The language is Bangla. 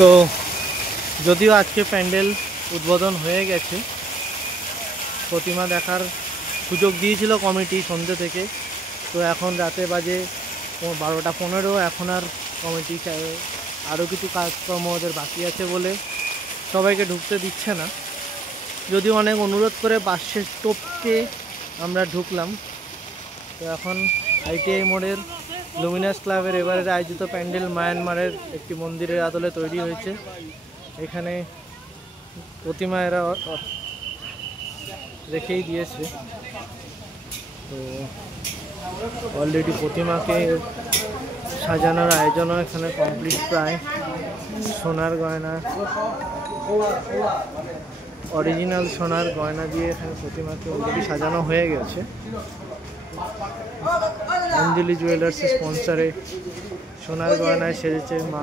তো যদিও আজকে প্যান্ডেল উদ্বোধন হয়ে গেছে, প্রতিমা দেখার সুযোগ দিয়েছিল কমিটি সন্ধ্যে থেকে। তো এখন রাতে বাজে 12টা 15, এখন আর কমিটি আরও কিছু কাজকর্ম ওদের বাকি আছে বলে সবাইকে ঢুকতে দিচ্ছে না। যদিও অনেক অনুরোধ করে বাসের টপকে আমরা ঢুকলাম। তো এখন ITI মোড়ের লুমিনাস ক্লাবের এবারের আয়োজিত প্যান্ডেল মায়ানমারের একটি মন্দিরের আদলে তৈরি হয়েছে। এখানে প্রতিমা এরা রেখেই দিয়েছে। তো অলরেডি প্রতিমাকে সাজানোর আয়োজনও এখানে কমপ্লিট প্রায়। সোনার গয়না, অরিজিনাল সোনার গয়না দিয়ে এখানে প্রতিমাকে অলরেডি সাজানো হয়ে গেছে। অঞ্জলি জুয়েলার্সের স্পন্সরে সোনার গয়নায় সেজেছে মা।